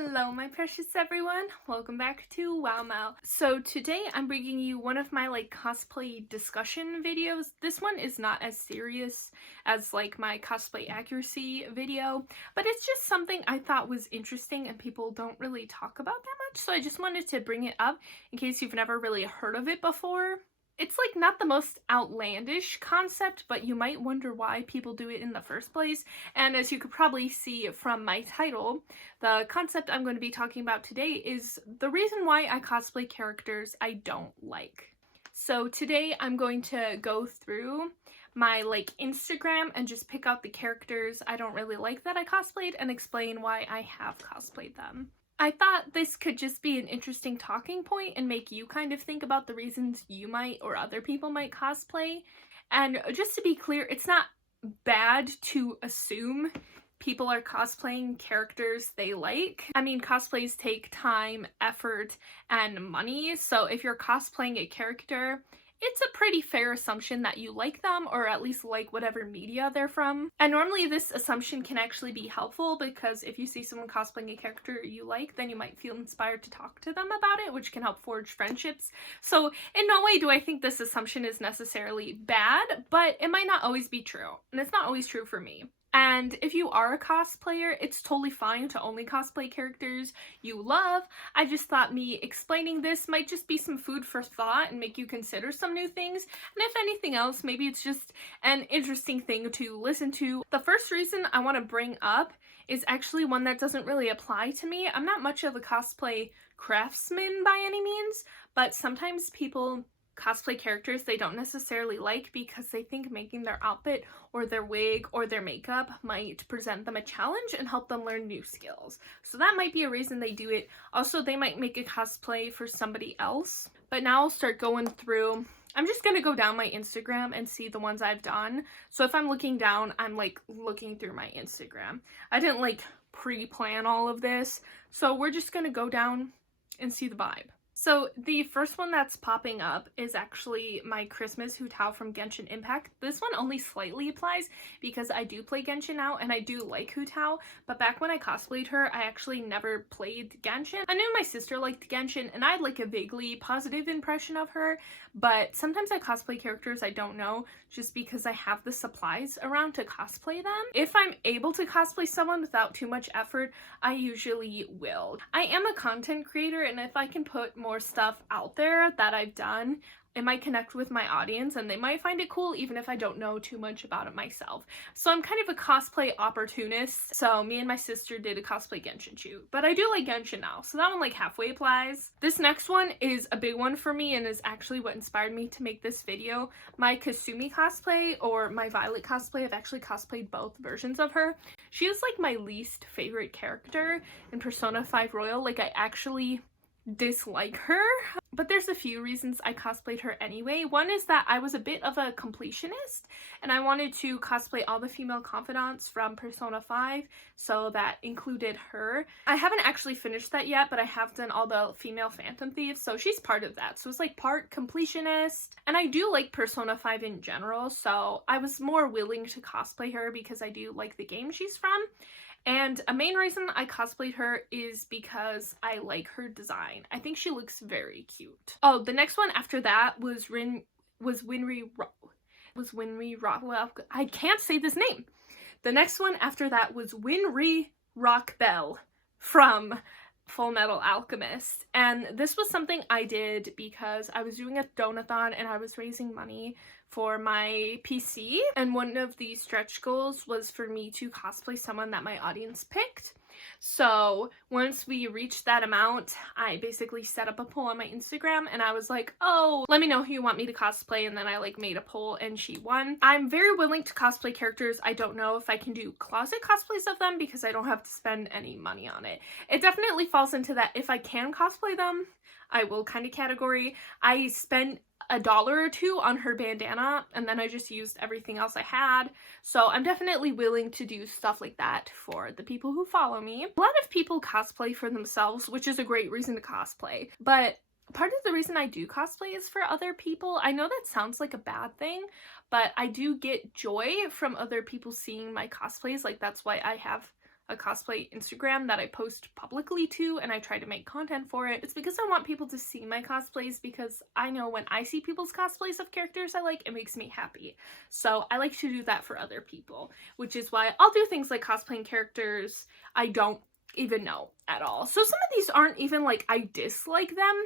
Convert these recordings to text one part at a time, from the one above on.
Hello my precious everyone, welcome back to WowMow. So today I'm bringing you one of my cosplay discussion videos. This one is not as serious as my cosplay accuracy video, but it's just something I thought was interesting and people don't really talk about that much, so I just wanted to bring it up in case you've never really heard of it before. It's not the most outlandish concept, but you might wonder why people do it in the first place. And as you could probably see from my title, the concept I'm going to be talking about today is the reason why I cosplay characters I don't like. So today I'm going to go through my Instagram and just pick out the characters I don't really like that I cosplayed and explain why I have cosplayed them. I thought this could just be an interesting talking point and make you kind of think about the reasons you might or other people might cosplay. And just to be clear, it's not bad to assume people are cosplaying characters they like. I mean, cosplays take time, effort, and money, so if you're cosplaying a character, it's a pretty fair assumption that you like them, or at least like whatever media they're from. And normally this assumption can actually be helpful because if you see someone cosplaying a character you like, then you might feel inspired to talk to them about it, which can help forge friendships. So in no way do I think this assumption is necessarily bad, but it might not always be true. And it's not always true for me. And if you are a cosplayer, it's totally fine to only cosplay characters you love. I just thought me explaining this might just be some food for thought and make you consider some new things. And if anything else, maybe it's just an interesting thing to listen to. The first reason I want to bring up is actually one that doesn't really apply to me. I'm not much of a cosplay craftsman by any means, but sometimes people cosplay characters they don't necessarily like because they think making their outfit or their wig or their makeup might present them a challenge and help them learn new skills. So that might be a reason they do it. Also, they might make a cosplay for somebody else. But now I'll start going through. I'm just gonna go down my Instagram and see the ones I've done. So if I'm looking down, I'm looking through my Instagram. I didn't pre-plan all of this. So we're just gonna go down and see the vibe. So the first one that's popping up is actually my Christmas Hu Tao from Genshin Impact. This one only slightly applies because I do play Genshin now and I do like Hu Tao, but back when I cosplayed her, I actually never played Genshin. I knew my sister liked Genshin and I had a vaguely positive impression of her, but sometimes I cosplay characters I don't know just because I have the supplies around to cosplay them. If I'm able to cosplay someone without too much effort, I usually will. I am a content creator, and if I can put more stuff out there that I've done, it might connect with my audience and they might find it cool even if I don't know too much about it myself. So I'm kind of a cosplay opportunist. So me and my sister did a cosplay Genshin shoot, but I do like Genshin now, so that one halfway applies. This next one is a big one for me and is actually what inspired me to make this video. My Kasumi cosplay or my Violet cosplay, I've actually cosplayed both versions of her. She is my least favorite character in Persona 5 Royal. I actually dislike her, but there's a few reasons I cosplayed her anyway. One is that I was a bit of a completionist and I wanted to cosplay all the female confidants from Persona 5, so that included her. I haven't actually finished that yet, but I have done all the female Phantom Thieves, so she's part of that. So it's part completionist, and I do like Persona 5 in general, so I was more willing to cosplay her because I do like the game she's from. And a main reason I cosplayed her is because I like her design. I think she looks very cute. Oh, the next one after that was Winry Rock. I can't say this name. The next one after that was Winry Rock Bell from Full Metal Alchemist. And this was something I did because I was doing a donathon and I was raising money for my PC, and one of the stretch goals was for me to cosplay someone that my audience picked. So once we reached that amount, I basically set up a poll on my Instagram and I was like, oh, let me know who you want me to cosplay, and then I made a poll and she won. I'm very willing to cosplay characters I don't know if I can do closet cosplays of them because I don't have to spend any money on it. It definitely falls into that if I can cosplay them, I will kind of category. I spent $1 or $2 on her bandana and then I just used everything else I had. So I'm definitely willing to do stuff like that for the people who follow me. A lot of people cosplay for themselves, which is a great reason to cosplay, but part of the reason I do cosplay is for other people. I know that sounds like a bad thing, but I do get joy from other people seeing my cosplays. That's why I have a cosplay Instagram that I post publicly to, and I try to make content for it. It's because I want people to see my cosplays, because I know when I see people's cosplays of characters I like, it makes me happy. So I like to do that for other people, which is why I'll do things like cosplaying characters I don't even know at all. So some of these aren't even like I dislike them,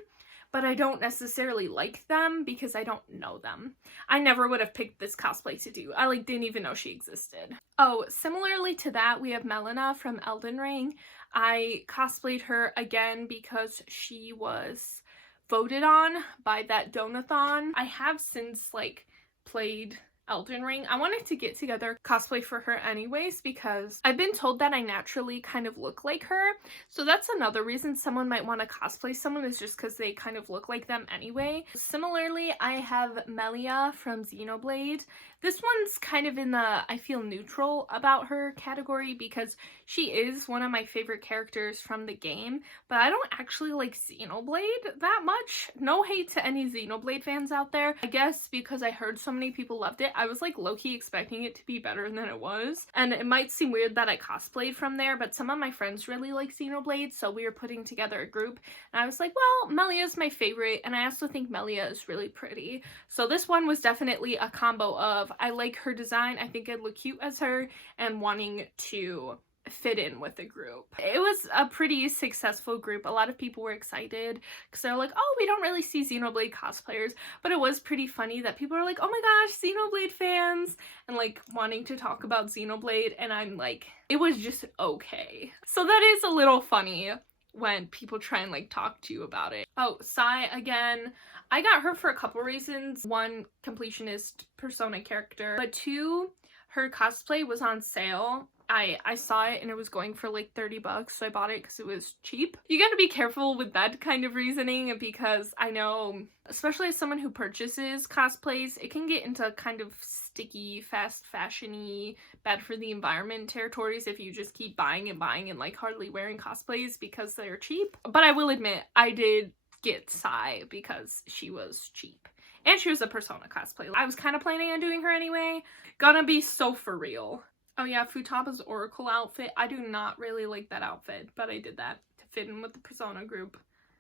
but I don't necessarily like them because I don't know them. I never would have picked this cosplay to do. I like didn't even know she existed. Oh, similarly to that, we have Melina from Elden Ring. I cosplayed her again because she was voted on by that donathon. I have since like played Elden Ring. I wanted to get together cosplay for her anyways because I've been told that I naturally kind of look like her. So that's another reason someone might want to cosplay someone, is just because they kind of look like them anyway. Similarly, I have Melia from Xenoblade. This one's kind of in the I feel neutral about her category because she is one of my favorite characters from the game, but I don't actually like Xenoblade that much. No hate to any Xenoblade fans out there. I guess because I heard so many people loved it, I was like low-key expecting it to be better than it was. And it might seem weird that I cosplayed from there, but some of my friends really like Xenoblade, so we were putting together a group, and I was like, well, Melia's my favorite, and I also think Melia is really pretty. So this one was definitely a combo of I like her design, I think I'd look cute as her, and wanting to fit in with the group. It was a pretty successful group. A lot of people were excited because they're like, oh, we don't really see Xenoblade cosplayers, but it was pretty funny that people are like, oh my gosh, Xenoblade fans, and like wanting to talk about Xenoblade, and I'm like, it was just okay. So that is a little funny when people try and like talk to you about it. Oh, Sai again. I got her for a couple reasons. One, completionist Persona character, but two, her cosplay was on sale. I saw it and it was going for like 30 bucks, so I bought it because it was cheap. You gotta be careful with that kind of reasoning because I know, especially as someone who purchases cosplays, it can get into kind of sticky, fast fashion-y, bad for the environment territories if you just keep buying and buying and like hardly wearing cosplays because they're cheap. But I will admit, I did get Sai because she was cheap. And she was a Persona cosplay. I was kind of planning on doing her anyway. Gonna be so for real. Oh yeah, Futaba's Oracle outfit. I do not really like that outfit, but I did that to fit in with the Persona group.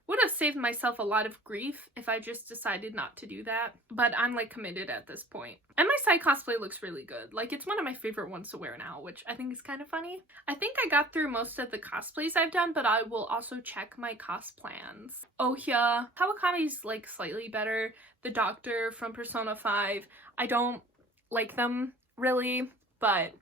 Would have saved myself a lot of grief if I just decided not to do that, but I'm like committed at this point. And my side cosplay looks really good. Like, it's one of my favorite ones to wear now, which I think is kind of funny. I think I got through most of the cosplays I've done, but I will also check my cos plans. Oh yeah, Kawakami's like slightly better. The Doctor from Persona 5, I don't like them really, but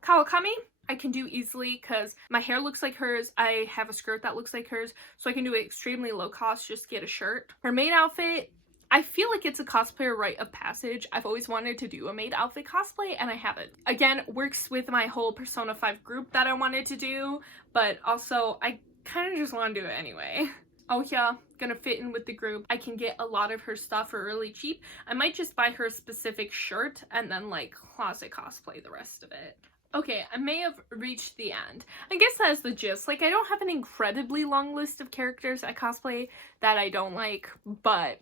Kawakami I can do easily because my hair looks like hers. I have a skirt that looks like hers, so I can do it extremely low cost, just get a shirt. Her maid outfit, I feel like it's a cosplayer rite of passage. I've always wanted to do a maid outfit cosplay and I haven't. Again, works with my whole Persona 5 group that I wanted to do, but also I kind of just want to do it anyway. Oh yeah, gonna fit in with the group. I can get a lot of her stuff for really cheap. I might just buy her a specific shirt and then like closet cosplay the rest of it. Okay, I may have reached the end. I guess that's the gist. Like, I don't have an incredibly long list of characters I cosplay that I don't like, but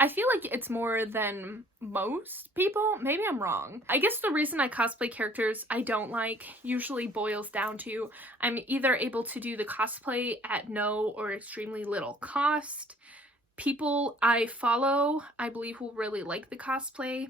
I feel like it's more than most people. Maybe I'm wrong. I guess the reason I cosplay characters I don't like usually boils down to I'm either able to do the cosplay at no or extremely little cost. People I follow, I believe, will really like the cosplay.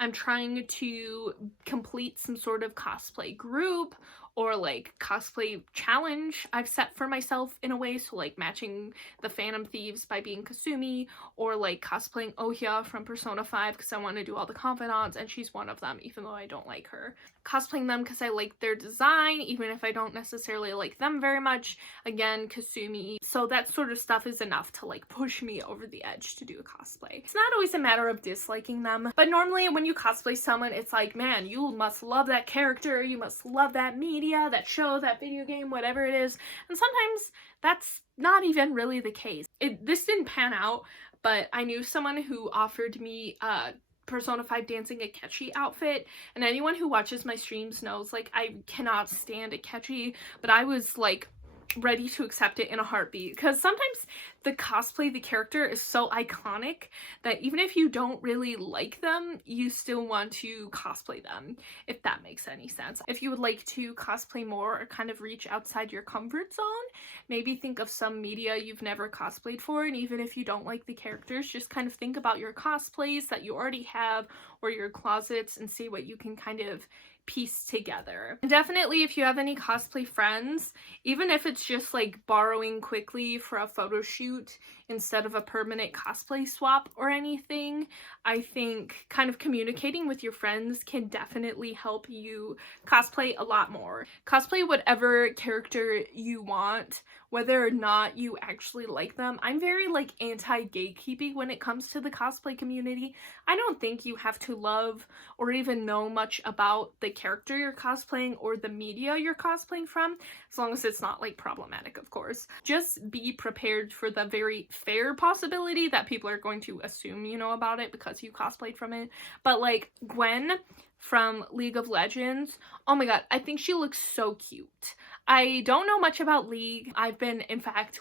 I'm trying to complete some sort of cosplay group or like cosplay challenge I've set for myself in a way, so like matching the Phantom Thieves by being Kasumi, or like cosplaying Ohya from Persona 5 because I want to do all the confidants and she's one of them even though I don't like her. Cosplaying them because I like their design even if I don't necessarily like them very much, again Kasumi. So that sort of stuff is enough to like push me over the edge to do a cosplay. It's not always a matter of disliking them, but normally when you cosplay someone it's like, man, you must love that character, you must love that media, that show, that video game, whatever it is. And sometimes that's not even really the case. This didn't pan out, but I knew someone who offered me Persona 5 dancing Akechi outfit, and anyone who watches my streams knows like I cannot stand Akechi, but I was like ready to accept it in a heartbeat, because sometimes the cosplay, the character is so iconic that even if you don't really like them, you still want to cosplay them, if that makes any sense. If you would like to cosplay more or kind of reach outside your comfort zone, maybe think of some media you've never cosplayed for, and even if you don't like the characters, just kind of think about your cosplays that you already have or your closets and see what you can kind of piece together. And definitely, if you have any cosplay friends, even if it's just like borrowing quickly for a photo shoot instead of a permanent cosplay swap or anything, I think kind of communicating with your friends can definitely help you cosplay a lot more. Cosplay whatever character you want, whether or not you actually like them. I'm very like anti-gatekeeping when it comes to the cosplay community. I don't think you have to love or even know much about the character you're cosplaying or the media you're cosplaying from, as long as it's not like problematic, of course. Just be prepared for the very fair possibility that people are going to assume you know about it because you cosplayed from it. But like Gwen from League of Legends, oh my god, I think she looks so cute. I don't know much about League. I've been, in fact,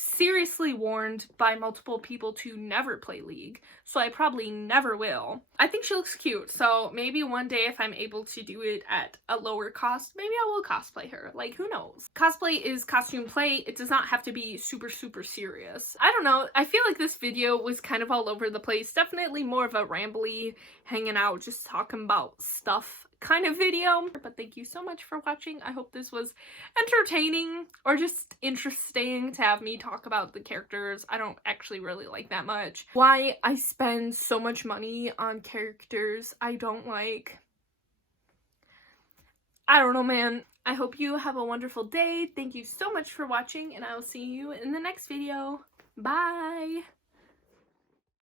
seriously warned by multiple people to never play League, so I probably never will. I think she looks cute, so maybe one day if I'm able to do it at a lower cost, maybe I will cosplay her. Like, who knows? Cosplay is costume play. It does not have to be super, super serious. I don't know. I feel like this video was kind of all over the place. Definitely more of a rambly, hanging out, just talking about stuff kind of video. But thank you so much for watching. I hope this was entertaining or just interesting to have me talk about the characters I don't actually really like that much. Why I spend so much money on characters I don't like. I don't know, man. I hope you have a wonderful day. Thank you so much for watching, and I will see you in the next video. Bye!